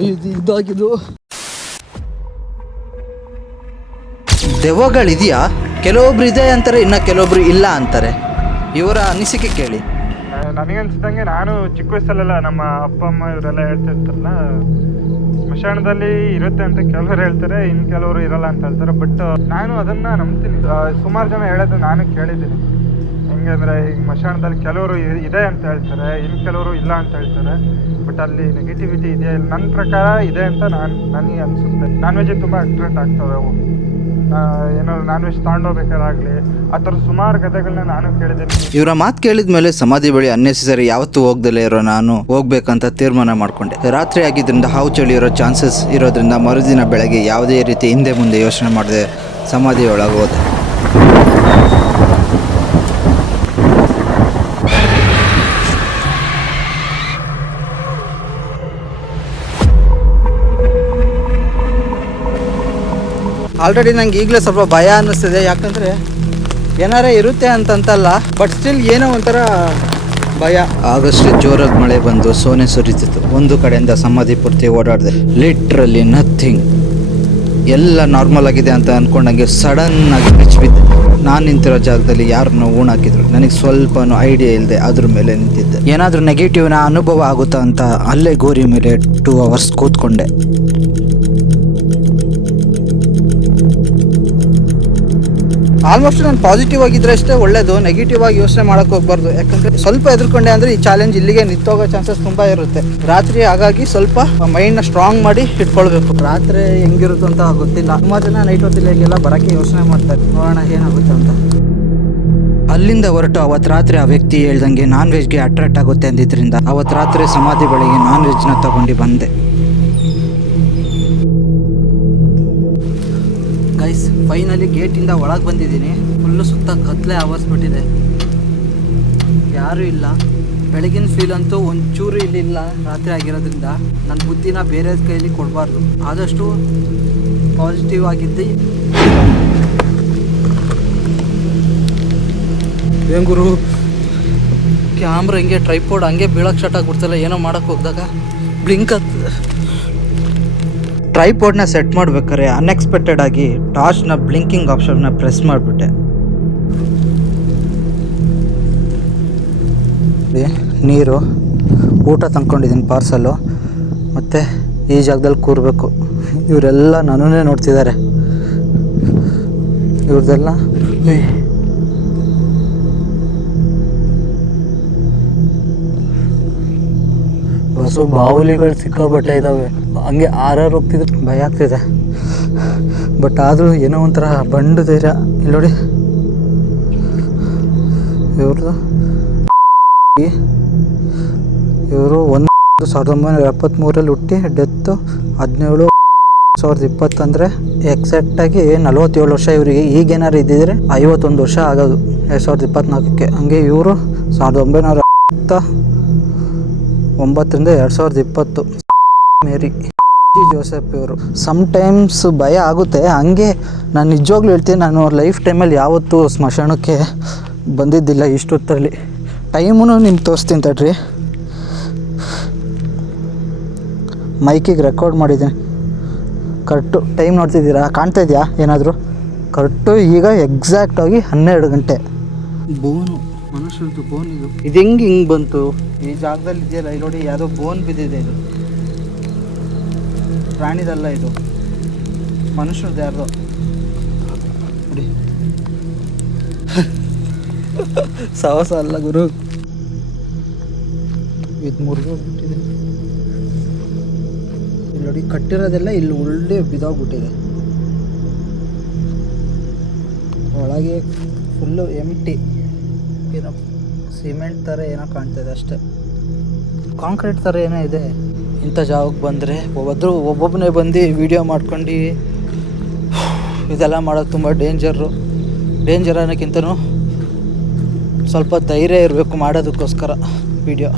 ಇದಾಗಿದ್ದು ದೆವ್ವಗಳಿದೆಯಾ? ಕೆಲವೊಬ್ರು ಇದೆ ಅಂತಾರೆ, ಇನ್ನು ಕೆಲವೊಬ್ರು ಇಲ್ಲ ಅಂತಾರೆ. ಇವರ ಅನಿಸಿಕೆ ಕೇಳಿ. ನನಗನ್ಸಿದಂಗೆ ನಾನು ಚಿಕ್ಕ ವಯಸ್ಸಲ್ಲೆಲ್ಲ ನಮ್ಮ ಅಪ್ಪ ಅಮ್ಮ ಇವರೆಲ್ಲ ಹೇಳ್ತಿರ್ತಾರಲ್ಲ, ಸ್ಮಶಾನದಲ್ಲಿ ಇರುತ್ತೆ ಅಂತ ಕೆಲವರು ಹೇಳ್ತಾರೆ, ಇನ್ನು ಕೆಲವರು ಇರಲ್ಲ ಅಂತ ಹೇಳ್ತಾರೆ. ಬಟ್ ನಾನು ಅದನ್ನ ನಂಬ್ತೀನಿ. ಸುಮಾರು ಜನ ಹೇಳೋದು ನಾನು ಕೇಳಿದ್ದೀನಿ. ಹೆಂಗೆ ಅಂದರೆ, ಈಗ ಸ್ಮಶಾನದಲ್ಲಿ ಕೆಲವರು ಇದೆ ಅಂತ ಹೇಳ್ತಾರೆ, ಇನ್ನು ಕೆಲವರು ಇಲ್ಲ ಅಂತ ಹೇಳ್ತಾರೆ. ಬಟ್ ಅಲ್ಲಿ ನೆಗೆಟಿವಿಟಿ ಇದೆ, ನನ್ನ ಪ್ರಕಾರ ಇದೆ ಅಂತ ನನಗೆ ಅನಿಸುತ್ತೆ. ನಾನ್ ವೆಜ್ ತುಂಬ ಅಟ್ರಾಕ್ಟ್ ಆಗ್ತವೆ ಅವು. ಏನಾದ್ರು ನಾನ್ ವೆಜ್ ತಗೊಂಡೋಗ್ಬೇಕಾರಾಗಲಿ, ಆ ಥರ ಸುಮಾರು ಕಥೆಗಳನ್ನ ನಾನು ಕೇಳಿದ್ದೀನಿ. ಇವರ ಮಾತು ಕೇಳಿದ ಮೇಲೆ ಸಮಾಧಿ ಬಳಿ ಅನ್ನೆಸೆಸರಿ ಯಾವತ್ತೂ ಹೋಗ್ದಲೇ ಇರೋ ನಾನು ಹೋಗ್ಬೇಕಂತ ತೀರ್ಮಾನ ಮಾಡ್ಕೊಂಡೆ. ರಾತ್ರಿ ಆಗಿದ್ದರಿಂದ ಹಾವು ಚಳಿ ಇರೋ ಚಾನ್ಸಸ್ ಇರೋದ್ರಿಂದ ಮರುದಿನ ಬೆಳಗ್ಗೆ ಯಾವುದೇ ರೀತಿ ಹಿಂದೆ ಮುಂದೆ ಯೋಚನೆ ಮಾಡದೆ ಸಮಾಧಿ ಒಳಗೆ ಹೋದೆ. ಆಲ್ರೆಡಿ ನಂಗೆ ಈಗಲೇ ಸ್ವಲ್ಪ ಭಯ ಅನ್ನಿಸ್ತಿದೆ. ಯಾಕಂದರೆ ಏನಾರೇ ಇರುತ್ತೆ ಅಂತಂತಲ್ಲ, ಬಟ್ ಸ್ಟಿಲ್ ಏನೋ ಒಂಥರ ಭಯ. ಆಗಷ್ಟೇ ಜೋರಾಗಿ ಮಳೆ ಬಂದು ಸೋನೆ ಸುರಿತಿತ್ತು. ಒಂದು ಕಡೆಯಿಂದ ಸಮಾಧಿ ಪೂರ್ತಿ ಓಡಾಡಿದೆ. Literally nothing. ಎಲ್ಲ ನಾರ್ಮಲ್ ಆಗಿದೆ ಅಂತ ಅಂದ್ಕೊಂಡಂಗೆ ಸಡನ್ನಾಗಿ ಬಿದ್ದೆ. ನಾನು ನಿಂತಿರೋ ಜಾಗದಲ್ಲಿ ಯಾರನ್ನೋ ಹಾಕಿದ್ರು. ನನಗೆ ಸ್ವಲ್ಪನೂ ಐಡಿಯಾ ಇಲ್ಲದೆ ಅದ್ರ ಮೇಲೆ ನಿಂತಿದ್ದೆ. ಏನಾದರೂ ನೆಗೆಟಿವ್ನ ಅನುಭವ ಆಗುತ್ತಾ ಅಂತ ಅಲ್ಲೇ ಗೋರಿ ಮೇಲೆ 2 hours ಕೂತ್ಕೊಂಡೆ. ಆಲ್ಮೋಸ್ಟ್ ನಾನು ಪಾಸಿಟಿವ್ ಆಗಿದ್ರೆ ಅಷ್ಟೇ ಒಳ್ಳೇದು. ನೆಗೆಟಿವ್ ಆಗಿ ಯೋಚನೆ ಮಾಡೋಕ್ಕೆ ಹೋಗ್ಬಾರ್ದು. ಯಾಕಂದರೆ ಸ್ವಲ್ಪ ಎದುರ್ಕೊಂಡೆ ಅಂದರೆ ಈ ಚಾಲೆಂಜ್ ಇಲ್ಲಿಗೆ ನಿಂತೋಗೋ ಚಾನ್ಸಸ್ ತುಂಬ ಇರುತ್ತೆ ರಾತ್ರಿ. ಹಾಗಾಗಿ ಸ್ವಲ್ಪ ಮೈಂಡ್ನ ಸ್ಟ್ರಾಂಗ್ ಮಾಡಿ ಇಟ್ಕೊಳ್ಬೇಕು. ರಾತ್ರಿ ಹೆಂಗಿರುತ್ತೋ ಅಂತ ಗೊತ್ತಿಲ್ಲ. ಸುಮಾರು ಜನ ನೈಟ್ ಹೊತ್ತಿಗೆಲ್ಲ ಬರೋಕ್ಕೆ ಯೋಚನೆ ಮಾಡ್ತಾರೆ. ನೋಡೋಣ ಏನಾಗುತ್ತೆ ಅಂತ. ಅಲ್ಲಿಂದ ಹೊರಟು ಅವತ್ತು ರಾತ್ರಿ ಆ ವ್ಯಕ್ತಿ ಹೇಳ್ದಂಗೆ ನಾನ್ ವೆಜ್ಗೆ ಅಟ್ರಾಕ್ಟ್ ಆಗುತ್ತೆ ಅಂದಿದ್ದರಿಂದ ಅವತ್ತು ರಾತ್ರಿ ಸಮಾಧಿ ಬಳಿಗೆ ನಾನ್ ವೆಜ್ನ ತಗೊಂಡು ಬಂದೆ. ಗೈಸ್, ಫೈನಲಿ ಗೇಟಿಂದ ಒಳಗೆ ಬಂದಿದ್ದೀನಿ. ಫುಲ್ಲು ಸುತ್ತ ಕತ್ಲೆ ಆವರಿಸ್ಬಿಟ್ಟಿದೆ, ಯಾರೂ ಇಲ್ಲ. ಬೆಳಗಿನ ಫೀಲ್ ಅಂತೂ ಒಂಚೂರು ಇಲ್ಲಿಲ್ಲ ರಾತ್ರಿ ಆಗಿರೋದ್ರಿಂದ. ನನ್ನ ಬುದ್ಧಿನ ಬೇರೆ ಕೈಯಲ್ಲಿ ಕೊಡಬಾರ್ದು. ಆದಷ್ಟು ಪಾಸಿಟಿವ್ ಆಗಿದ್ದು. ಏನು ಗುರು, ಕ್ಯಾಮ್ರಾ ಹಿಂಗೆ ಟ್ರೈಪೋರ್ಡ್ ಹಂಗೆ ಬೀಳಕ್ಕೆ ಸ್ಟಾರ್ಟ್ ಆಗಿಬಿಡ್ತಲ್ಲ ಏನೋ ಮಾಡೋಕ್ಕೆ ಹೋಗಿದಾಗ. ಬ್ಲಿಂಕ್ ಟ್ರೈಪೋರ್ಡ್ನ ಸೆಟ್ ಮಾಡ್ಬೇಕಾದ್ರೆ ಅನ್ಎಕ್ಸ್ಪೆಕ್ಟೆಡ್ ಆಗಿ ಟಾರ್ಚ್ನ ಬ್ಲಿಂಕಿಂಗ್ ಆಪ್ಷನ್ನ ಪ್ರೆಸ್ ಮಾಡಿಬಿಟ್ಟೆ. ನೀರು, ಊಟ ತಂದ್ಕೊಂಡಿದ್ದೀನಿ ಪಾರ್ಸಲ್ಲು, ಮತ್ತು ಈ ಜಾಗದಲ್ಲಿ ಕೂರಬೇಕು. ಇವರೆಲ್ಲ ನನ್ನನ್ನೇ ನೋಡ್ತಿದ್ದಾರೆ. ಇವ್ರದ್ದೆಲ್ಲ ಹೊಸ ಬಾವುಲಿಗಳು ಸಿಕ್ಕಾಪಟ್ಟೆ ಇದ್ದಾವೆ. ಹಂಗೆ ಆರಾರು ಹೋಗ್ತಿದ್ರು, ಭಯ ಆಗ್ತಿದೆ. ಬಟ್ ಆದರೂ ಏನೋ ಒಂಥರ ಬಂಡು ಧೈರ್ಯ. ಇಲ್ಲಿ ನೋಡಿ, ಇವ್ರದ್ದು ಇವರು 1973 ಹುಟ್ಟಿ, ಡೆತ್ತು 17/2020 ಅಂದರೆ ಎಕ್ಸಾಕ್ಟಾಗಿ 47 ವರ್ಷ ಇವರಿಗೆ. ಈಗೇನಾರು ಇದ್ದಿದ್ರೆ 51 ವರ್ಷ ಆಗೋದು 2024ಕ್ಕೆ. ಹಂಗೆ ಇವರು 1999ರಿಂದ 2020. ಮೇರಿ ಜೋಸೆಫ್ ಇವರು. ಸಮ್ಟೈಮ್ಸ್ ಭಯ ಆಗುತ್ತೆ. ಹಂಗೆ ನಾನು ನಿಜವಾಗ್ಲೂ ಹೇಳ್ತೀನಿ, ನಾನು ಲೈಫ್ ಟೈಮಲ್ಲಿ ಯಾವತ್ತೂ ಸ್ಮಶಾನಕ್ಕೆ ಬಂದಿದ್ದಿಲ್ಲ ಇಷ್ಟೊತ್ತರಲ್ಲಿ. ಟೈಮೂ ನಿಮ್ಗೆ ತೋರಿಸ್ತೀನಿ ತಡ್ರಿ. ಮೈಕಿಗೆ ರೆಕಾರ್ಡ್ ಮಾಡಿದ್ದೀನಿ. ಕರೆಕ್ಟು ಟೈಮ್ ನೋಡ್ತಿದ್ದೀರಾ? ಕಾಣ್ತಾ ಇದೆಯಾ ಏನಾದರೂ? ಕರೆಕ್ಟು ಈಗ ಎಕ್ಸಾಕ್ಟಾಗಿ 12 ಗಂಟೆ. ಬೋನು, ಮನುಷ್ಯರದ್ದು ಬೋನ್ ಇದು. ಇದು ಹಿಂಗೆ ಬಂತು ಈ ಜಾಗದಲ್ಲಿ ಇದೆಯಲ್ಲ. ಇಲ್ಲಿ ನೋಡಿ, ಯಾವುದೋ ಬೋನ್ ಬಿದ್ದಿದೆ. ಇದು ಪ್ರಾಣಿದಲ್ಲ, ಇದು ಮನುಷ್ಯರದ್ದು ಯಾರ್ದೋ ನೋಡಿ. ಸಾಹಸ ಅಲ್ಲ ಗುರು, ಇದು ಮುರಿದೋಗ್ಬಿಟ್ಟಿದೆ. ಇಲ್ಲಿ ನೋಡಿ, ಕಟ್ಟಿರೋದೆಲ್ಲ ಇಲ್ಲಿ ಒಳ್ಳೆ ಬಿದ್ದೋಗ್ಬಿಟ್ಟಿದೆ. ಒಳಗೆ ಫುಲ್ಲು ಎಂಟಿ. ಏನೋ ಸಿಮೆಂಟ್ ಥರ ಏನೋ ಕಾಣ್ತಾಯಿದೆ ಅಷ್ಟೇ, ಕಾಂಕ್ರೀಟ್ ಥರ ಏನೋ ಇದೆ. ಇಂಥ ಜಾಗಕ್ಕೆ ಬಂದರೆ ಒಬ್ಬೊಬ್ಬನೇ ಬಂದು ವಿಡಿಯೋ ಮಾಡ್ಕೊಂಡು ಇದೆಲ್ಲ ಮಾಡೋದು ತುಂಬ ಡೇಂಜರ್ ಅನ್ನೋಕ್ಕಿಂತನೂ ಸ್ವಲ್ಪ ಧೈರ್ಯ ಇರಬೇಕು ಮಾಡೋದಕ್ಕೋಸ್ಕರ ವಿಡಿಯೋ.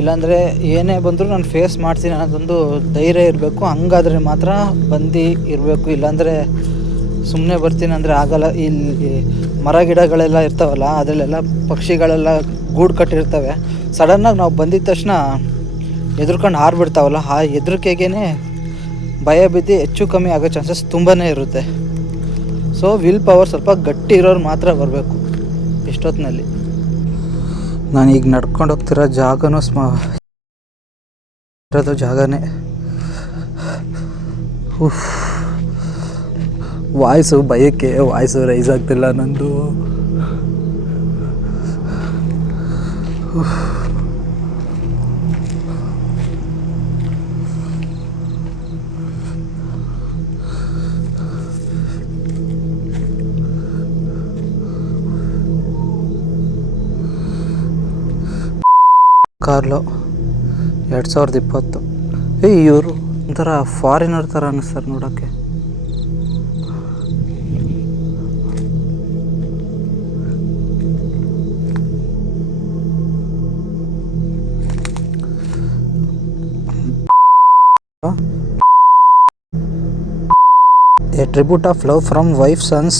ಇಲ್ಲಾಂದರೆ ಏನೇ ಬಂದರೂ ನಾನು ಫೇಸ್ ಮಾಡ್ತೀನಿ ಅನ್ನೋದೊಂದು ಧೈರ್ಯ ಇರಬೇಕು. ಹಂಗಾದ್ರೆ ಮಾತ್ರ ಬಂದು ಇರಬೇಕು. ಇಲ್ಲಾಂದರೆ ಸುಮ್ಮನೆ ಬರ್ತೀನಿ ಅಂದರೆ ಆಗಲ್ಲ. ಇಲ್ಲಿ ಮರ ಗಿಡಗಳೆಲ್ಲ ಇರ್ತಾವಲ್ಲ, ಅದರಲ್ಲೆಲ್ಲ ಪಕ್ಷಿಗಳೆಲ್ಲ ಗೂಡು ಕಟ್ಟಿರ್ತವೆ. ಸಡನ್ನಾಗಿ ನಾವು ಬಂದಿದ್ದ ತಕ್ಷಣ ಎದ್ರುಕೊಂಡು ಹಾರ್ಬಿಡ್ತಾವಲ್ಲ, ಆ ಹೆದರಿಕೆಗೇ ಭಯ ಬಿದ್ದು ಹೆಚ್ಚು ಕಮ್ಮಿ ಆಗೋ ಚಾನ್ಸಸ್ ತುಂಬಾ ಇರುತ್ತೆ. ಸೊ ವಿಲ್ ಪವರ್ ಸ್ವಲ್ಪ ಗಟ್ಟಿ ಇರೋರು ಮಾತ್ರ ಬರಬೇಕು ಇಷ್ಟೊತ್ತಿನಲ್ಲಿ. ನಾನೀಗ ನಡ್ಕೊಂಡು ಹೋಗ್ತಿರೋ ಜಾಗನೂ ಇರೋದು ಜಾಗನೇ. ವಾಯ್ಸು ಭಯಕ್ಕೆ ವಾಯ್ಸು ರೈಸ್ ಆಗ್ತಿಲ್ಲ ನಂದು. ಕಾರ್ಲು 2020. ಇವರು ಒಂಥರ ಫಾರಿನರ್ ಥರ ಅನ್ನಿಸ್ತಾರೆ ನೋಡೋಕ್ಕೆ. A tribute of love from wife, sons,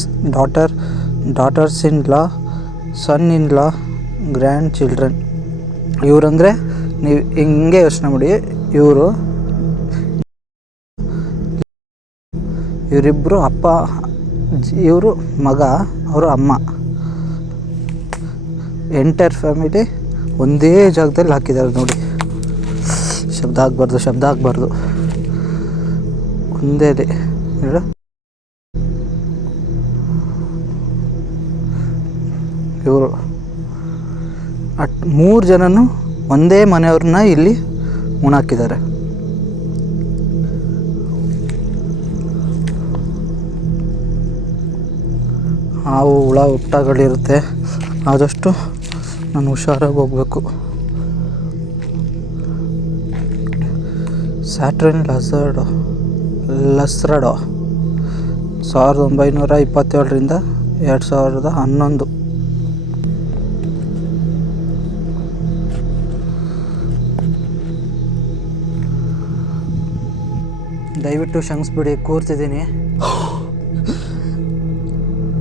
daughters-in-law, son-in-law, grandchildren. ಇವರಂದರೆ ನೀವು ಹಿಂಗೆ ಯೋಚನೆ ಮಾಡಿ, ಇವರಿಬ್ಬರು ಅಪ್ಪ, ಇವರು ಮಗ, ಅವರು ಅಮ್ಮ, ಎಂಟೈರ್ ಫ್ಯಾಮಿಲಿ ಒಂದೇ ಜಾಗದಲ್ಲಿ ಹಾಕಿದ್ದಾರೆ ನೋಡಿ. ಶಬ್ದ ಆಗಬಾರ್ದು ಒಂದೇ ಹೇಳು. ಇವರು 3 ಜನನು ಒಂದೇ ಮನೆಯವ್ರನ್ನ ಇಲ್ಲಿ ಉಣಾಕಿದ್ದಾರೆ. ಹಾವು ಹುಳ ಹುಟ್ಟಗಳಿರುತ್ತೆ, ಆದಷ್ಟು ನಾನು ಹುಷಾರಾಗಿ ಹೋಗಬೇಕು. ಸ್ಯಾಟ್ರಿನ್ ಲಸ್ರಡೋ 1927ರಿಂದ 2011. ದಯವಿಟ್ಟು ಕ್ಷಮಿಸ್ಬಿಡಿ, ಕೂರ್ತಿದ್ದೀನಿ.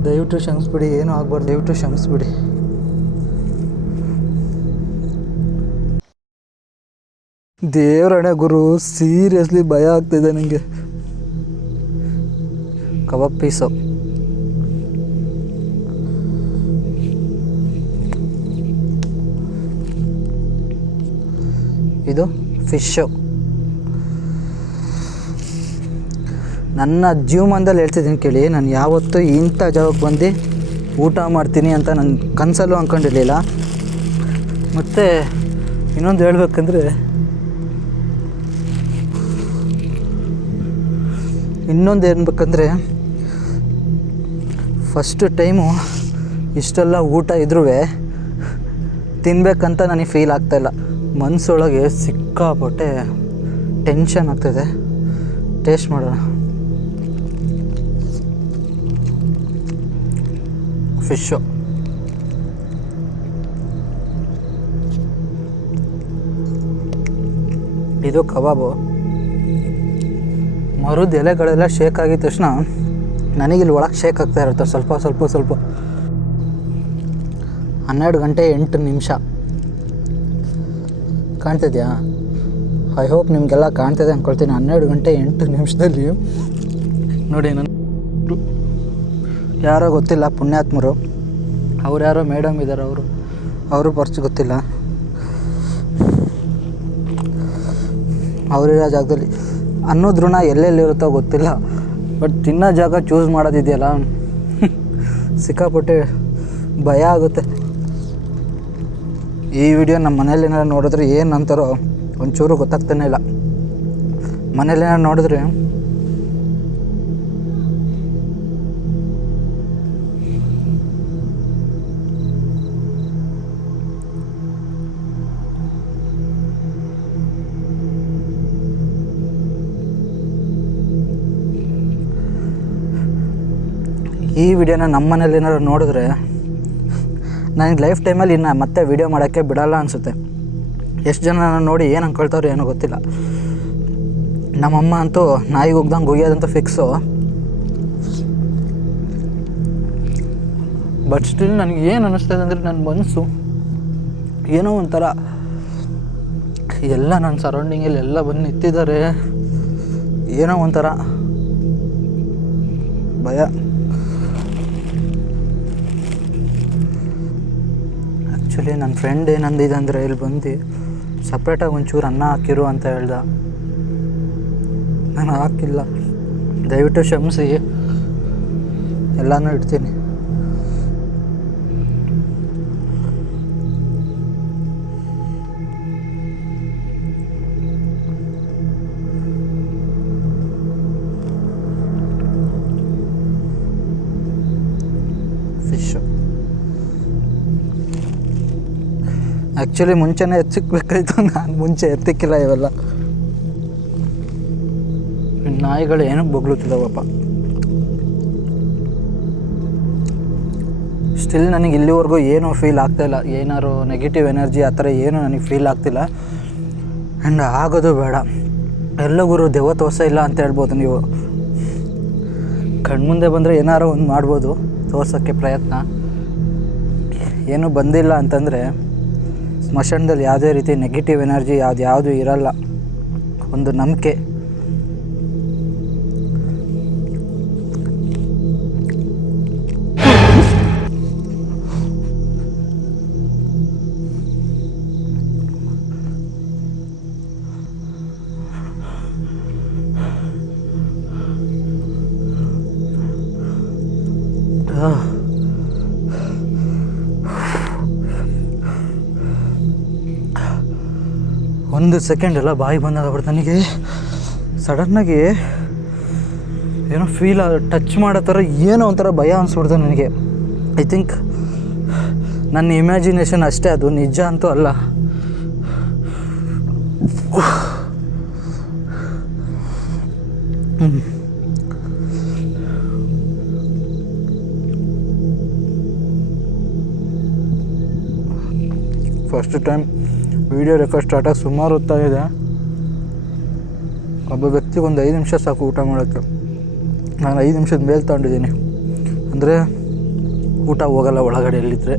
ದಯವಿಟ್ಟು ಕ್ಷಮಿಸ್ಬಿಡಿ, ಏನೂ ಆಗ್ಬಾರ್ದು, ದಯವಿಟ್ಟು ಕ್ಷಮಿಸ್ಬಿಡಿ. ದೇವರಣ್ಣ ಗುರು, ಸೀರಿಯಸ್ಲಿ ಭಯ ಆಗ್ತಿದೆ ನನಗೆ. ಕಬಾಬ್ ಪೀಸು, ಇದು ಫಿಶ್ಶು. ನನ್ನ ಜೀವಮಾನದಲ್ಲಿ ಹೇಳ್ತಿದ್ದೀನಿ ಕೇಳಿ, ನಾನು ಯಾವತ್ತೂ ಇಂಥ ಜಾಗಕ್ಕೆ ಬಂದು ಊಟ ಮಾಡ್ತೀನಿ ಅಂತ ನನ್ನ ಕನಸಲ್ಲೂ ಅಂದ್ಕೊಂಡಿರಲಿಲ್ಲ. ಮತ್ತು ಇನ್ನೊಂದು ಹೇಳ್ಬೇಕಂದ್ರೆ, ಫಸ್ಟ್ ಟೈಮು ಇಷ್ಟೆಲ್ಲ ಊಟ ಇದ್ರೂ ತಿನ್ನಬೇಕಂತ ನನಗೆ ಫೀಲ್ ಆಗ್ತಾಯಿಲ್ಲ. ಮನಸ್ಸೊಳಗೆ ಸಿಕ್ಕಾಪಟ್ಟೆ ಟೆನ್ಷನ್ ಆಗ್ತಾಯಿದೆ. ಟೇಸ್ಟ್ ಮಾಡೋಣ. ಫಿಶ್ಶು, ಇದು ಕಬಾಬು. ಮರದ ಎಲೆಗಳೆಲ್ಲ ಶೇಕ್ ಆಗಿದ ತಕ್ಷಣ ನನಗಿಲ್ಲಿ ಒಳಗೆ ಶೇಕ್ ಆಗ್ತಾ ಇರುತ್ತೆ ಸ್ವಲ್ಪ. 12 ಗಂಟೆ 8 ನಿಮಿಷ ಕಾಣ್ತಿದ್ಯಾ? ಐ ಹೋಪ್ ನಿಮಗೆಲ್ಲ ಕಾಣ್ತಿದೆ ಅಂದ್ಕೊಳ್ತೀನಿ. 12 ಗಂಟೆ 8 ನಿಮಿಷದಲ್ಲಿ ನೋಡಿ, ನನ್ನ ಯಾರೋ ಗೊತ್ತಿಲ್ಲ, ಪುಣ್ಯಾತ್ಮರು. ಅವ್ರು ಯಾರೋ ಮೇಡಮ್ ಇದ್ದಾರೆ, ಅವರು ಪರಿಚಯ ಗೊತ್ತಿಲ್ಲ. ಅವರಿರೋ ಜಾಗದಲ್ಲಿ ಅನ್ನೋದ್ರೂ ಎಲ್ಲೆಲ್ಲಿರುತ್ತೋ ಗೊತ್ತಿಲ್ಲ, ಬಟ್ ತಿನ್ನೋ ಜಾಗ ಚೂಸ್ ಮಾಡೋದಿದೆಯಲ್ಲ, ಸಿಕ್ಕಾಪಟ್ಟೆ ಭಯ ಆಗುತ್ತೆ. ಈ ವಿಡಿಯೋ ನಮ್ಮ ಮನೇಲಿ ಏನಾರು ನೋಡಿದ್ರೆ ಏನು ಅಂತಾರೋ ಒಂಚೂರು ಗೊತ್ತಾಗ್ತಾನೆ ಇಲ್ಲ. ಮನೇಲಿ ಏನಾರು ನೋಡಿದ್ರೆ ಈ ವಿಡಿಯೋನ ನಮ್ಮ ಮನೇಲಿ ಏನಾದ್ರು ನೋಡಿದ್ರೆ ನನಗೆ ಲೈಫ್ ಟೈಮಲ್ಲಿ ಇನ್ನು ಮತ್ತೆ ವಿಡಿಯೋ ಮಾಡೋಕ್ಕೆ ಬಿಡಲ್ಲ ಅನಿಸುತ್ತೆ. ಎಷ್ಟು ಜನ ನೋಡಿ ಏನು ಅಂದ್ಕೊಳ್ತಾರೋ ಏನೋ ಗೊತ್ತಿಲ್ಲ. ನಮ್ಮಮ್ಮ ಅಂತೂ ನಾಯಿಗೆ ಹೋಗ್ದಂಗೆ ಗುಯ್ಯೋದಂತೂ ಫಿಕ್ಸು. ಬಟ್ ಸ್ಟಿಲ್ ನನಗೆ ಏನು ಅನ್ನಿಸ್ತದೆ ಅಂದರೆ, ನನ್ನ ಮನಸ್ಸು ಏನೋ ಒಂಥರ ಎಲ್ಲ ನನ್ನ ಸರೌಂಡಿಂಗಲ್ಲಿ ಎಲ್ಲ ಬಂದು ನಿಂತಿದ್ದಾರೆ. ಏನೋ ಒಂಥರ ಭಯ. ಆ್ಯಕ್ಚುಲಿ ನನ್ನ ಫ್ರೆಂಡ್ ಏನಂದಿದೆ ಅಂದರೆ ಇಲ್ಲಿ ಬಂದು ಸಪ್ರೇಟಾಗಿ ಒಂಚೂರು ಅನ್ನ ಹಾಕಿರು ಅಂತ ಹೇಳ್ದ. ನಾನು ಹಾಕಿಲ್ಲ, ದಯವಿಟ್ಟು ಕ್ಷಮಿಸಿ, ಎಲ್ಲನೂ ಇಡ್ತೀನಿ. ಫಿಶು ಆ್ಯಕ್ಚುಲಿ ಮುಂಚೆನೇ ಎತ್ತಿಕ್ಬೇಕಾಯ್ತು, ನಾನು ಮುಂಚೆ ಎತ್ತಿಕ್ಕಿಲ್ಲ. ಇವೆಲ್ಲ ನಾಯಿಗಳು ಏನಕ್ಕೆ ಬೊಗಳುತ್ತಿದ್ದಾವಪ್ಪ. ಸ್ಟಿಲ್ ನನಗೆ ಇಲ್ಲಿವರೆಗೂ ಏನೂ ಫೀಲ್ ಆಗ್ತಾಯಿಲ್ಲ, ಏನಾದ್ರು ನೆಗೆಟಿವ್ ಎನರ್ಜಿ ಆ ಥರ ಏನೂ ನನಗೆ ಫೀಲ್ ಆಗ್ತಿಲ್ಲ. ಆ್ಯಂಡ್ ಆಗೋದು ಬೇಡ. ಎಲ್ಲ ಗುರು ದೆವ್ವ ತೋರಿಸ ಇಲ್ಲ ಅಂತ ಹೇಳ್ಬೋದು. ನೀವು ಕಣ್ಮುಂದೆ ಬಂದರೆ ಏನಾರು ಒಂದು ಮಾಡ್ಬೋದು, ತೋರ್ಸೋಕ್ಕೆ ಪ್ರಯತ್ನ. ಏನೂ ಬಂದಿಲ್ಲ ಅಂತಂದರೆ ಸ್ಮಶಾನದಲ್ಲಿ ಯಾವುದೇ ರೀತಿ ನೆಗೆಟಿವ್ ಎನರ್ಜಿ ಯಾವುದು ಇರಲ್ಲ, ಒಂದು ನಂಬಿಕೆ. ಒಂದು ಸೆಕೆಂಡ್ ಎಲ್ಲ ಬಾಯಿ ಬಂದಾಗ ಬಿಟ್ಟು ನನಗೆ ಸಡನ್ನಾಗಿ ಏನೋ ಫೀಲ್ ಟಚ್ ಮಾಡೋ ಥರ ಏನೋ ಒಂಥರ ಭಯ ಅನಿಸ್ಬಿಡ್ತು ನನಗೆ. ಐ ಥಿಂಕ್ ನನ್ನ ಇಮ್ಯಾಜಿನೇಷನ್ ಅಷ್ಟೇ, ಅದು ನಿಜ ಅಂತೂ ಅಲ್ಲ. ಫಸ್ಟ್ ಟೈಮ್ ವೀಡಿಯೋ ರೆಕಾರ್ಡ್ ಸ್ಟಾರ್ಟಾಗಿ ಸುಮಾರು ಹೊತ್ತಾಗಿದೆ. ಒಬ್ಬ ವ್ಯಕ್ತಿಗೆ ಒಂದು 5 ನಿಮಿಷ ಸಾಕು ಊಟ ಮಾಡೋಕ್ಕೆ. ನಾನು 5 ನಿಮಿಷದ ಮೇಲೆ ತಗೊಂಡಿದ್ದೀನಿ ಅಂದರೆ ಊಟ ಹೋಗಲ್ಲ ಒಳಗಡೆ ಎಲ್ಲಿದ್ದರೆ.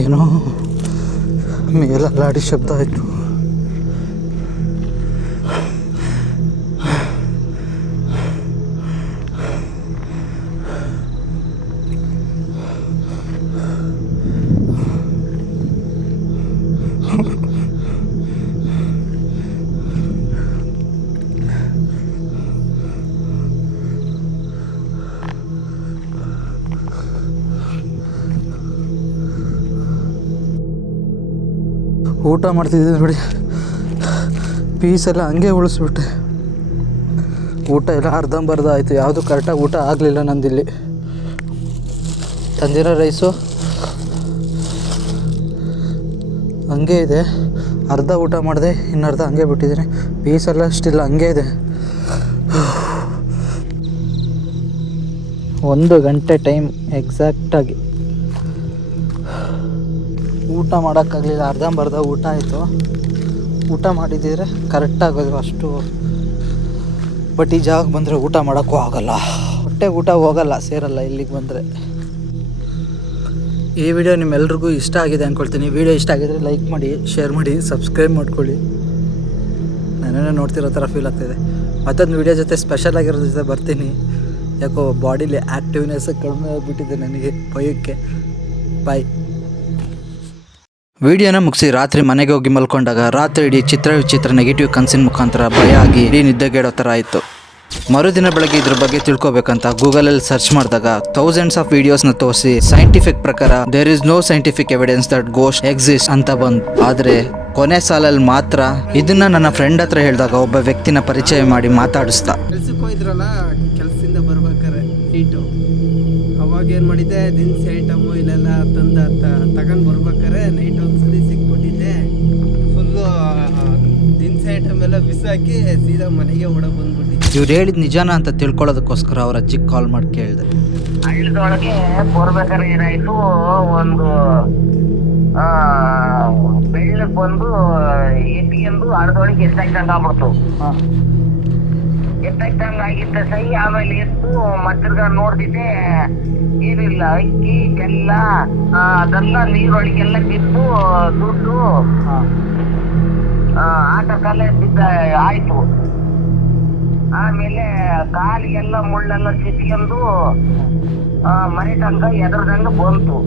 ಏನೋ ಮೇಲಲ್ಲಾಡಿ ಶಬ್ದ ಆಯಿತು. ಊಟ ಮಾಡ್ತಿದ್ದೆ ನೋಡಿ, ಪೀಸೆಲ್ಲ ಹಂಗೆ ಉಳಿಸ್ಬಿಟ್ಟೆ. ಊಟ ಎಲ್ಲ ಅರ್ಧಂಬರ್ಧ ಆಯಿತು, ಯಾವುದು ಕರೆಕ್ಟಾಗಿ ಊಟ ಆಗಲಿಲ್ಲ ನಂದಿಲ್ಲಿ. ತಂದಿರೋ ರೈಸು ಹಂಗೆ ಇದೆ, ಅರ್ಧ ಊಟ ಮಾಡಿದೆ, ಇನ್ನರ್ಧ ಹಂಗೆ ಬಿಟ್ಟಿದ್ದೀನಿ. ಪೀಸೆಲ್ಲ ಸ್ಟಿಲ್ ಹಂಗೆ ಇದೆ. 1 ಗಂಟೆ ಟೈಮ್ ಎಕ್ಸಾಕ್ಟಾಗಿ ಊಟ ಮಾಡೋಕ್ಕಾಗಲಿಲ್ಲ, ಅರ್ಧಂಬರ್ಧ ಊಟ ಆಯಿತು. ಊಟ ಮಾಡಿದ್ದಿದ್ರೆ ಕರೆಕ್ಟಾಗೋದು ಅಷ್ಟು. ಬಟ್ ಈ ಜಾಗಕ್ಕೆ ಬಂದರೆ ಊಟ ಮಾಡೋಕ್ಕೂ ಆಗೋಲ್ಲ, ಹೊಟ್ಟೆಗೆ ಊಟ ಹೋಗಲ್ಲ, ಸೇರಲ್ಲ ಇಲ್ಲಿಗೆ ಬಂದರೆ. ಈ ವಿಡಿಯೋ ನಿಮ್ಮೆಲ್ರಿಗೂ ಇಷ್ಟ ಆಗಿದೆ ಅಂದ್ಕೊಳ್ತೀನಿ. ವಿಡಿಯೋ ಇಷ್ಟ ಆಗಿದರೆ ಲೈಕ್ ಮಾಡಿ, ಶೇರ್ ಮಾಡಿ, ಸಬ್ಸ್ಕ್ರೈಬ್ ಮಾಡ್ಕೊಳ್ಳಿ. ನಾನೇನೋ ನೋಡ್ತಿರೋ ಥರ ಫೀಲ್ ಆಗ್ತಾಯಿದೆ. ಮತ್ತೊಂದು ವಿಡಿಯೋ ಜೊತೆ ಸ್ಪೆಷಲ್ ಆಗಿರೋ ಜೊತೆ ಬರ್ತೀನಿ. ಯಾಕೋ ಬಾಡಿಲಿ ಆ್ಯಕ್ಟಿವ್ನೆಸ್ ಕಡಿಮೆ ಆಗಿಬಿಟ್ಟಿದೆ ನನಗೆ, ಭಯಕ್ಕೆ. ಬಾಯ್. ವಿಡಿಯೋನ ಮುಗಿಸಿ ರಾತ್ರಿ ಮನೆಗೆ ಹೋಗಿ ಮಲ್ಕೊಂಡಾಗ ರಾತ್ರಿ ಇಡೀ ಚಿತ್ರ ನೆಗೆಟಿವ್ ಕನಸಿನ ಮುಖಾಂತರ ಭಯ ಆಗಿ ಇಡೀ ನಿದ್ದೆಗೆಡೋ ಥರ ಆಯಿತು. ಮರುದಿನ ಬೆಳಗ್ಗೆ ಇದ್ರ ಬಗ್ಗೆ ತಿಳ್ಕೊಬೇಕಂತ ಗೂಗಲಲ್ಲಿ ಸರ್ಚ್ ಮಾಡಿದಾಗ ಥೌಸಂಡ್ಸ್ ಆಫ್ ವಿಡಿಯೋಸ್ನ ತೋರಿಸಿ ಸೈಂಟಿಫಿಕ್ ಪ್ರಕಾರ there is no scientific evidence that ghost exist ಅಂತ ಬಂದು. ಆದರೆ ಕೊನೆ ಸಾಲಲ್ಲಿ ಮಾತ್ರ ಇದನ್ನ ನನ್ನ ಫ್ರೆಂಡ್ ಹತ್ರ ಹೇಳಿದಾಗ ಒಬ್ಬ ವ್ಯಕ್ತಿನ ಪರಿಚಯ ಮಾಡಿ ಮಾತಾಡಿಸ್ದ. ಕೆಲ್ಸಕ್ಕೆ ಹೋಯ್ದ್ರಲ್ಲ, ಕೆಲಸದಿಂದ ಬರ್ಬೇಕಾರೆ ಹೀಟು, ಅವಾಗ ಏನು ಮಾಡಿದ್ದೆ, ದಿನಸಿ ಐಟಮು ಇಲ್ಲೆಲ್ಲ ತಗೊಂಡು ಬರ್ಬೇಕಾರೆ ನೈಟ್ ಒಂದ್ಸಲಿ ಸಿಕ್ಬಿಟ್ಟಿದ್ದೆ. ಫುಲ್ಲು ದಿನಸಿ ಐಟಮ್ ಎಲ್ಲ ಬಿಸಾಕಿ ಸೀದಾ ಮನೆಗೆ ಓಡೋಕೆ ಬಂದ್ಬಿಟ್ಟಿದ್ದೆ. ಇವ್ರು ಹೇಳಿದ ನಿಜಾನ ಅಂತ ತಿಳ್ಕೊಳ್ಳೋದಕ್ಕೋಸ್ಕರ ಅವ್ರ ಅಜ್ಜಿಗೆ ಕಾಲ್ ಮಾಡಿ ಕೇಳಿದೆ. ಹಳ್ಳದೊಳಗೆ ಬರ್ಬೇಕಾದ್ರೆ ಏನಾಯ್ತು, ಒಂದು ಬೆಳ್ಳಕ್ ಬಂದು ಎತ್ತಿಗೆಂದು ಹಳ್ಳದೊಳಗೆ ಎತ್ತಾಯ್ತಂಗ ಆಗ್ಬಿಡ್ತು. ಎತ್ತಾಯ್ತಂಗ ಆಗಿದ್ದ ಸೈ. ಆಮೇಲೆ ಎತ್ತು ಮತ್ತಿರ್ಗ ನೋಡ್ತಿದ್ದೆ, ಏನಿಲ್ಲ, ಅಕ್ಕಿ ಬೆಲ್ಲ ಅದೆಲ್ಲ ನೀರೊಳಗೆಲ್ಲ ಬಿದ್ದು ದುಡ್ಡು ಆಟಕ್ಕೆಲ್ಲ ಬಿದ್ದ ಆಯ್ತು. ಆಮೇಲೆ ಕಾಲಿಗೆಲ್ಲ ಮುಳ್ಳೆಲ್ಲ ಸಿಕ್ಕೊಂಡು ಮನೆ ತನಕ ಎದ್ರದಂಗ ಬಂತು.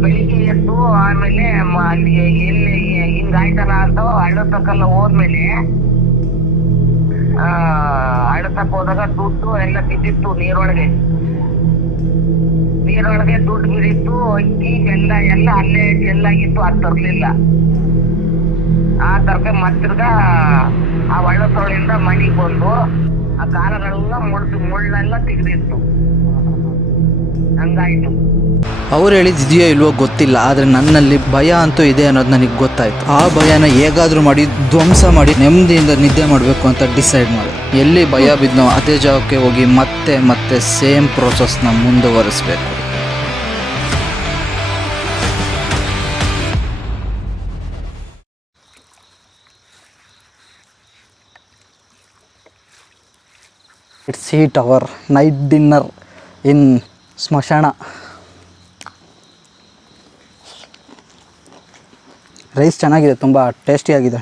ಬೆಳಿಗ್ಗೆ ಎದ್ದು ಆಮೇಲೆ ಅಲ್ಲಿ ಎಲ್ಲಿ ಹಿಂಗಾಯ್ತಲ್ಲ ಅಂತ ಹಳ್ಳತಕ್ಕೆಲ್ಲ ಹೋದ್ಮೇಲೆ ಹಳ್ಳತಕ್ಕ ಹೋದಾಗ ದುಡ್ಡು ಎಲ್ಲ ಬಿದ್ದಿತ್ತು ನೀರೊಳಗೆ. ದುಡ್ಡು ಬಿದ್ದಿತ್ತು, ಅಕ್ಕಿ ಬೆಲ್ಲ ಎಲ್ಲ ಅಲ್ಲೇ ಎಲ್ಲಾಗಿತ್ತು, ಅದು ತರ್ಲಿಲ್ಲ. ಆ ತರಕ ಮತ್ತಿರ್ಗ ಆ ಹಳ್ಳತೊಳಿಂದ ಮನೆಗೆ ಬಂದು ಆ ಕಾಲಗಳೆಲ್ಲ ಮುಳ್ಳೆಲ್ಲ ತೆಗೆದಿತ್ತು. ಹಂಗಾಯ್ತು. ಅವ್ರು ಹೇಳಿದ್ದು ಇದೆಯೋ ಇಲ್ವೋ ಗೊತ್ತಿಲ್ಲ, ಆದರೆ ನನ್ನಲ್ಲಿ ಭಯ ಅಂತೂ ಇದೆ ಅನ್ನೋದು ನನಗೆ ಗೊತ್ತಾಯ್ತು. ಆ ಭಯನ ಹೇಗಾದರೂ ಮಾಡಿ ಧ್ವಂಸ ಮಾಡಿ ನೆಮ್ಮದಿಯಿಂದ ನಿದ್ದೆ ಮಾಡಬೇಕು ಅಂತ ಡಿಸೈಡ್ ಮಾಡಿದೆ. ಎಲ್ಲಿ ಭಯ ಬಿದ್ದನೋ ಅದೇ ಜಾಗಕ್ಕೆ ಹೋಗಿ ಮತ್ತೆ ಸೇಮ್ ಪ್ರೋಸೆಸ್ನ ಮುಂದುವರಿಸಬೇಕು. It's heat our night dinner in smashana. Rice ಚೆನ್ನಾಗಿದೆ, ತುಂಬ ಟೇಸ್ಟಿಯಾಗಿದೆ.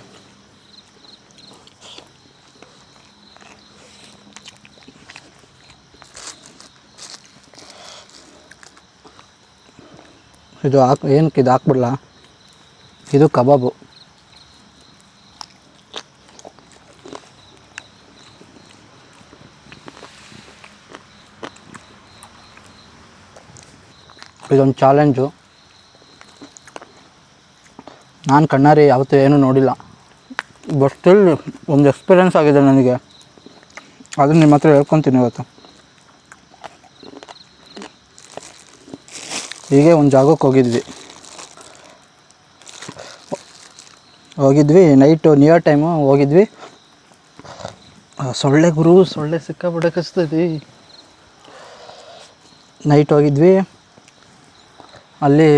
ಇದು ಏನಕ್ಕೆ ಇದು ಹಾಕ್ಬಿಡಲ್ಲ, ಇದು ಕಬಾಬು. ಇದೊಂದು ಚಾಲೆಂಜು. ನಾನು ಕಣ್ಣಾರಿ ಯಾವತ್ತೂ ಏನೂ ನೋಡಿಲ್ಲ, ಬಟ್ ಸ್ಟಿಲ್ ಒಂದು ಎಕ್ಸ್ಪೀರಿಯೆನ್ಸ್ ಆಗಿದೆ ನನಗೆ. ಅದನ್ನು ನಿಮ್ಮ ಹತ್ರ ಹೇಳ್ಕೊತೀನಿ ಇವತ್ತು. ಹೀಗೆ ಒಂದು ಜಾಗಕ್ಕೆ ಹೋಗಿದ್ವಿ ನೈಟು ನಿಯರ್ ಟೈಮು ಹೋಗಿದ್ವಿ. ಸೊಳ್ಳೆ ಗುರು, ಸೊಳ್ಳೆ ಸಿಕ್ಕಾಬಿಟ್ಟೆ ಕಚ್ತೈತಿ. ನೈಟ್ ಹೋಗಿದ್ವಿ, ಅಲ್ಲಿ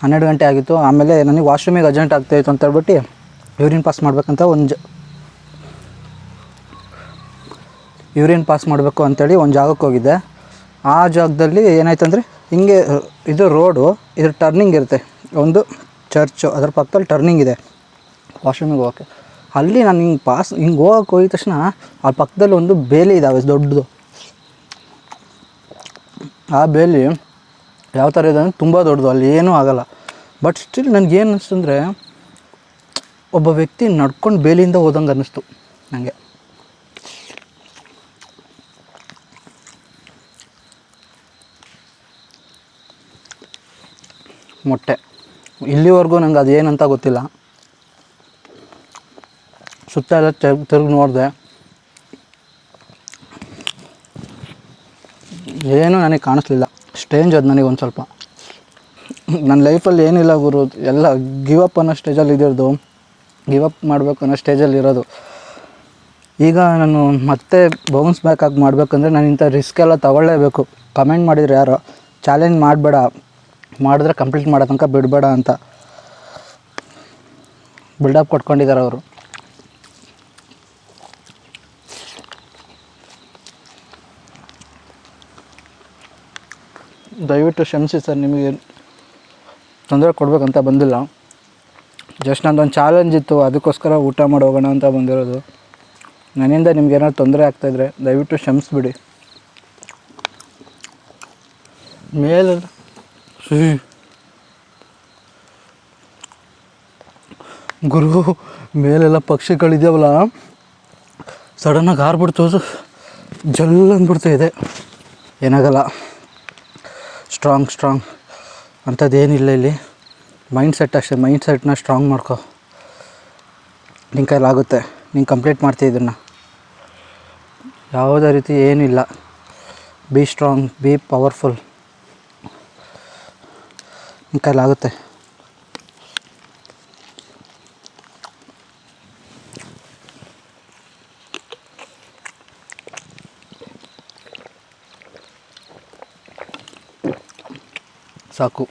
12 ಗಂಟೆ ಆಗಿತ್ತು. ಆಮೇಲೆ ನನಗೆ ವಾಶ್ರೂಮಿಗೆ ಅರ್ಜೆಂಟ್ ಆಗ್ತಾಯಿತ್ತು ಅಂತ ಹೇಳ್ಬಿಟ್ಟು ಯೂರಿನ್ ಪಾಸ್ ಮಾಡಬೇಕಂತ ಯೂರಿನ್ ಪಾಸ್ ಮಾಡಬೇಕು ಅಂತೇಳಿ ಒಂದು ಜಾಗಕ್ಕೆ ಹೋಗಿದ್ದೆ. ಆ ಜಾಗದಲ್ಲಿ ಏನಾಯ್ತಂದರೆ, ಹಿಂಗೆ ಇದು ರೋಡು, ಇದ್ರ ಟರ್ನಿಂಗ್ ಇರುತ್ತೆ. ಒಂದು ಚರ್ಚು, ಅದರ ಪಕ್ಕದಲ್ಲಿ ಟರ್ನಿಂಗ್ ಇದೆ ವಾಶ್ರೂಮಿಗೆ ಹೋಗೋಕ್ಕೆ. ಅಲ್ಲಿ ನಾನು ಹಿಂಗೆ ಹೋಗೋಕೆ ಹೋಗಿದ ತಕ್ಷಣ ಆ ಪಕ್ಕದಲ್ಲಿ ಒಂದು ಬೇಲಿ ಇದ್ದಾವೆ ದೊಡ್ಡದು. ಆ ಬೇಲಿ ಯಾವ ಥರ ಇದೆ ಅಂದರೆ ತುಂಬ ದೊಡ್ಡದು, ಅಲ್ಲಿ ಏನೂ ಆಗೋಲ್ಲ. ಬಟ್ ಸ್ಟಿಲ್ ನನಗೇನು ಅನ್ನಿಸ್ತಂದರೆ, ಒಬ್ಬ ವ್ಯಕ್ತಿ ನಡ್ಕೊಂಡು ಬೇಲಿಯಿಂದ ಹೋದಂಗೆ ಅನ್ನಿಸ್ತು ನನಗೆ. ಮೊಟ್ಟೆ ಇಲ್ಲಿವರೆಗೂ ನಂಗೆ ಅದು ಏನಂತ ಗೊತ್ತಿಲ್ಲ. ಸುತ್ತ ಎಲ್ಲ ತಿರುಗಿ ನೋಡಿದೆ, ಏನೂ ನನಗೆ ಕಾಣಿಸ್ಲಿಲ್ಲ. ಸ್ಟ್ರೇಂಜ್ ಅದು ನನಗೆ ಒಂದು ಸ್ವಲ್ಪ. ನನ್ನ ಲೈಫಲ್ಲಿ ಏನಿಲ್ಲ ಗುರು, ಎಲ್ಲ ಗಿವ್ ಅಪ್ ಅನ್ನೋ ಸ್ಟೇಜಲ್ಲಿ ಇದ್ದಿರೋದು, ಗಿವ್ ಅಪ್ ಮಾಡಬೇಕು ಅನ್ನೋ ಸ್ಟೇಜಲ್ಲಿ ಇರೋದು. ಈಗ ನಾನು ಮತ್ತೆ ಬೌನ್ಸ್ ಬ್ಯಾಕ್ ಆಗಿ ಮಾಡಬೇಕಂದ್ರೆ ನಾನು ಇಂಥ ರಿಸ್ಕ್ ಎಲ್ಲ ತಗೊಳ್ಳೇಬೇಕು. ಕಮೆಂಟ್ ಮಾಡಿದ್ರು ಯಾರೋ, ಚಾಲೆಂಜ್ ಮಾಡಬೇಡ, ಮಾಡಿದ್ರೆ ಕಂಪ್ಲೀಟ್ ಮಾಡೋ ತನಕ ಬಿಡಬೇಡ ಅಂತ ಬಿಲ್ಡಪ್ ಕೊಟ್ಕೊಂಡಿದ್ದಾರೆ ಅವರು. ದಯವಿಟ್ಟು ಕ್ಷಮಿಸಿ ಸರ್, ನಿಮಗೆ ತೊಂದರೆ ಕೊಡಬೇಕಂತ ಬಂದಿಲ್ಲ. ಜಸ್ಟ್ ನಂದೊಂದು ಚಾಲೆಂಜ್ ಇತ್ತು, ಅದಕ್ಕೋಸ್ಕರ ಊಟ ಮಾಡಿ ಹೋಗೋಣ ಅಂತ ಬಂದಿರೋದು. ನನ್ನಿಂದ ನಿಮ್ಗೆ ಏನಾದ್ರು ತೊಂದರೆ ಆಗ್ತಾಯಿದ್ರೆ ದಯವಿಟ್ಟು ಕ್ಷಮಿಸ್ಬಿಡಿ. ಮೇಲೆ ಗುರು, ಮೇಲೆಲ್ಲ ಪಕ್ಷಿಗಳಿದೆಯವಲ್ಲ, ಸಡನ್ನಾಗಿ ಹಾರ್ಬಿಡ್ತು, ಜಲ್ ಅಂದ್ಬಿಡ್ತಾ ಇದೆ. ಏನಾಗಲ್ಲ, ಸ್ಟ್ರಾಂಗ್ ಅಂಥದ್ದೇನಿಲ್ಲ ಇಲ್ಲಿ. ಮೈಂಡ್ಸೆಟ್ ಅಷ್ಟೇ, ಮೈಂಡ್ಸೆಟ್ನ ಸ್ಟ್ರಾಂಗ್ ಮಾಡ್ಕೊ. ನಿನ್ನ ಕೈಲಾಗುತ್ತೆ, ನೀನು ಕಂಪ್ಲೀಟ್ ಮಾಡ್ತೀಯ ಇದನ್ನು. ಯಾವುದೇ ರೀತಿ ಏನಿಲ್ಲ. Be strong, be powerful. ನಿನ್ನ ಕೈಲಾಗುತ್ತೆ. ಸಾಕು,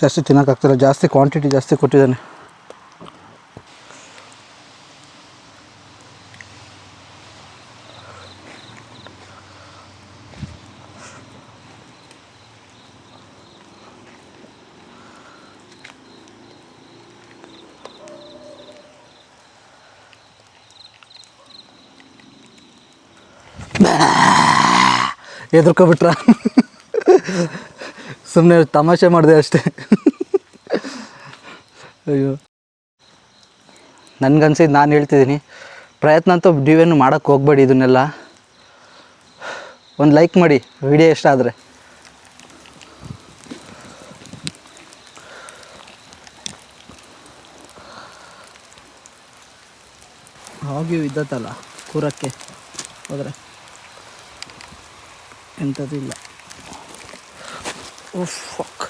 ಜಾಸ್ತಿ ತಿನ್ನೋಕ್ಕಾಗ್ತಿಲ್ಲ, ಜಾಸ್ತಿ ಕ್ವಾಂಟಿಟಿ ಜಾಸ್ತಿ ಕೊಟ್ಟಿದ್ದಾನೆ. ಎದುರ್ಕೊಬಿಟ್ರ, ಸುಮ್ಮನೆ ತಮಾಷೆ ಮಾಡಿದೆ ಅಷ್ಟೇ. ಅಯ್ಯೋ, ನನಗನ್ಸಿದ್ದು ನಾನು ಹೇಳ್ತಿದ್ದೀನಿ, ಪ್ರಯತ್ನ ಅಂತೂ ನೀವೇನು ಮಾಡೋಕ್ಕೆ ಹೋಗ್ಬೇಡಿ. ಇದನ್ನೆಲ್ಲ ಒಂದು ಲೈಕ್ ಮಾಡಿ ವಿಡಿಯೋ ಇಷ್ಟ ಆದರೆ. ಹಾಗೆ ಇದ್ದತ್ತಲ್ಲ ಕೂರಕ್ಕೆ ಹೋದರೆ ಎಂಥದ್ದು ಇಲ್ಲ. ಓ ಫಕ್.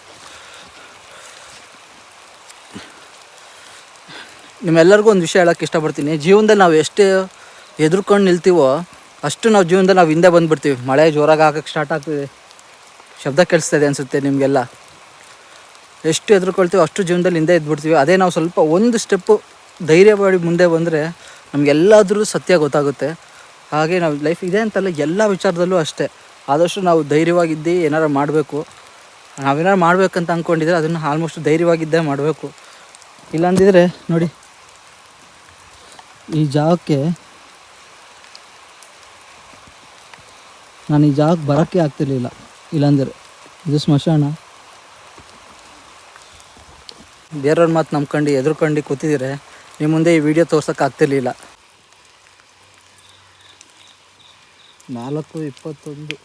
ನಿಮ್ಮೆಲ್ಲರಿಗೂ ಒಂದು ವಿಷಯ ಹೇಳೋಕ್ಕೆ ಇಷ್ಟಪಡ್ತೀನಿ. ಜೀವನದಲ್ಲಿ ನಾವು ಎಷ್ಟು ಎದುರ್ಕೊಂಡು ನಿಲ್ತೀವೋ ಅಷ್ಟು ನಾವು ಜೀವನದಲ್ಲಿ ನಾವು ಹಿಂದೆ ಬಂದುಬಿಡ್ತೀವಿ. ಮಳೆ ಜೋರಾಗಿ ಹಾಕೋಕ್ಕೆ ಸ್ಟಾರ್ಟ್ ಆಗ್ತಿದೆ, ಶಬ್ದ ಕೇಳಿಸ್ತಾಯಿದೆ ಅನಿಸುತ್ತೆ ನಿಮಗೆಲ್ಲ. ಎಷ್ಟು ಎದುರ್ಕೊಳ್ತೀವೋ ಅಷ್ಟು ಜೀವನದಲ್ಲಿ ಹಿಂದೆ ಇದ್ಬಿಡ್ತೀವಿ. ಅದೇ ನಾವು ಸ್ವಲ್ಪ ಒಂದು ಸ್ಟೆಪ್ಪು ಧೈರ್ಯ ಮಾಡಿ ಮುಂದೆ ಬಂದರೆ ನಮಗೆಲ್ಲಾದರೂ ಸತ್ಯ ಗೊತ್ತಾಗುತ್ತೆ. ಹಾಗೆ ನಾವು ಲೈಫ್ ಇದೆ ಅಂತಲ್ಲ, ಎಲ್ಲ ವಿಚಾರದಲ್ಲೂ ಅಷ್ಟೇ. ಆದಷ್ಟು ನಾವು ಧೈರ್ಯವಾಗಿದ್ದು ಏನಾರು ಮಾಡಬೇಕು. ನಾವೇನಾರು ಮಾಡಬೇಕಂತ ಅಂದ್ಕೊಂಡಿದ್ರೆ ಅದನ್ನು ಆಲ್ಮೋಸ್ಟ್ ಧೈರ್ಯವಾಗಿದ್ದೇ ಮಾಡಬೇಕು. ಇಲ್ಲಾಂದಿದ್ರೆ ನೋಡಿ, ಈ ಜಾಗಕ್ಕೆ ನಾನು ಈ ಜಾಗಕ್ಕೆ ಬರೋಕ್ಕೆ ಆಗ್ತಿರ್ಲಿಲ್ಲ. ಇಲ್ಲಾಂದರೆ ಇದು ಸ್ಮಶಾನ. ಬೇರೆಯವ್ರ ಮಾತು ನಂಬ್ಕೊಂಡು ಎದುರ್ಕೊಂಡು ಕೂತಿದ್ರೆ ನಿಮ್ಮ ಮುಂದೆ ಈ ವಿಡಿಯೋ ತೋರ್ಸೋಕೆ ಆಗ್ತಿರ್ಲಿಲ್ಲ. 4:21.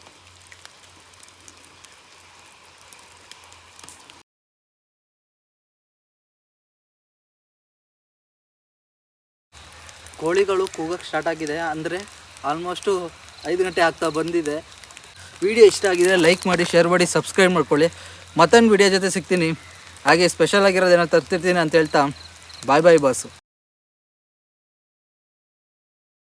ಕೋಳಿಗಳು ಕೂಗಕ್ಕೆ ಸ್ಟಾರ್ಟ್ ಆಗಿದೆ, ಅಂದರೆ ಆಲ್ಮೋಸ್ಟು 5 ಗಂಟೆ ಆಗ್ತಾ ಬಂದಿದೆ. ವಿಡಿಯೋ ಇಷ್ಟ ಆಗಿದರೆ ಲೈಕ್ ಮಾಡಿ, ಶೇರ್ ಮಾಡಿ, ಸಬ್ಸ್ಕ್ರೈಬ್ ಮಾಡ್ಕೊಳ್ಳಿ. ಮತ್ತೊಂದು ವಿಡಿಯೋ ಜೊತೆ ಸಿಗ್ತೀನಿ. ಹಾಗೆ ಸ್ಪೆಷಲ್ ಆಗಿರೋದು ಏನೋ ತರ್ತಿರ್ತೀನಿ ಅಂತ ಹೇಳ್ತಾ ಬಾಯ್ ಬಾಯ್ ಬಾಸು.